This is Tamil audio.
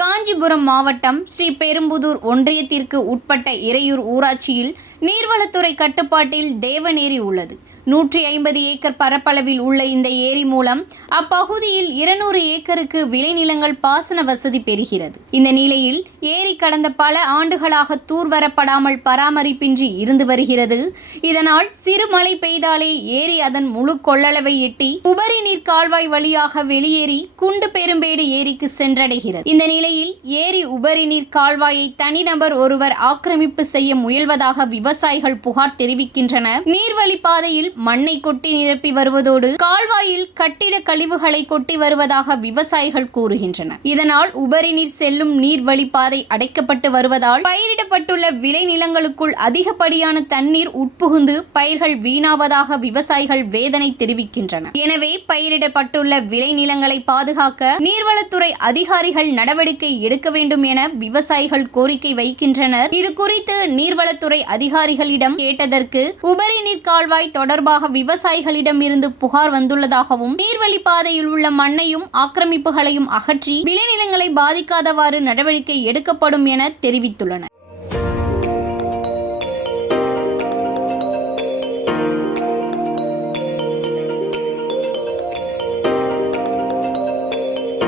காஞ்சிபுரம் மாவட்டம் ஸ்ரீபெரும்புதூர் ஒன்றியத்திற்கு உட்பட்ட இறையூர் ஊராட்சியில் நீர்வளத்துறை கட்டுப்பாட்டில் தேவநேரி உள்ளது. 150 ஏக்கர் பரப்பளவில் உள்ள இந்த ஏரி மூலம் அப்பகுதியில் 200 ஏக்கருக்கு விளைநிலங்கள் பாசன வசதி பெறுகிறது. இந்த நிலையில் ஏரி கடந்த பல ஆண்டுகளாக தூர்வாரப்படாமல் பராமரிப்பின்றி இருந்து வருகிறது. இதனால் சிறு மழை பெய்தாலே ஏரி அதன் முழு கொள்ளளவை எட்டி உபரி நீர் கால்வாய் வழியாக வெளியேறி குண்டு பெரும்பேடு ஏரிக்கு சென்றடைகிறது. இந்த நிலையில் ஏரி உபரி நீர் கால்வாயை தனிநபர் ஒருவர் ஆக்கிரமிப்பு செய்ய முயல்வதாக விவசாயிகள் புகார் தெரிவிக்கின்றனர். நீர்வழி பாதையில் மண்ணை கொட்டி நிரப்பி வருவதோடு கால்வாயில் கட்டிட கழிவுகளை கொட்டி வருவதாக விவசாயிகள் கூறுகின்றனர். இதனால் உபரி நீர் செல்லும் நீர்வழி பாதை அடைக்கப்பட்டு வருவதால் பயிரிடப்பட்டுள்ள விளைநிலங்களுக்குள் அதிகப்படியான தண்ணீர் உட்புகுந்து பயிர்கள் வீணாவதாக விவசாயிகள் வேதனை தெரிவிக்கின்றனர். எனவே பயிரிடப்பட்டுள்ள விளைநிலங்களை பாதுகாக்க நீர்வளத்துறை அதிகாரிகள் நடவடிக்கை எடுக்க வேண்டும் என விவசாயிகள் கோரிக்கை வைக்கின்றனர். இது குறித்து நீர்வளத்துறை அதிகாரிகளிடம் கேட்டதற்கு உபரி நீர் கால்வாய் தொடர்பாக விவசாயிகளிடம் இருந்து புகார் வந்துள்ளதாகவும் நீர்வழி பாதையில் உள்ள மண்ணையும் ஆக்கிரமிப்புகளையும் அகற்றி விளைநிலங்களை பாதிக்காதவாறு நடவடிக்கை எடுக்கப்படும் என தெரிவித்துள்ளனர்.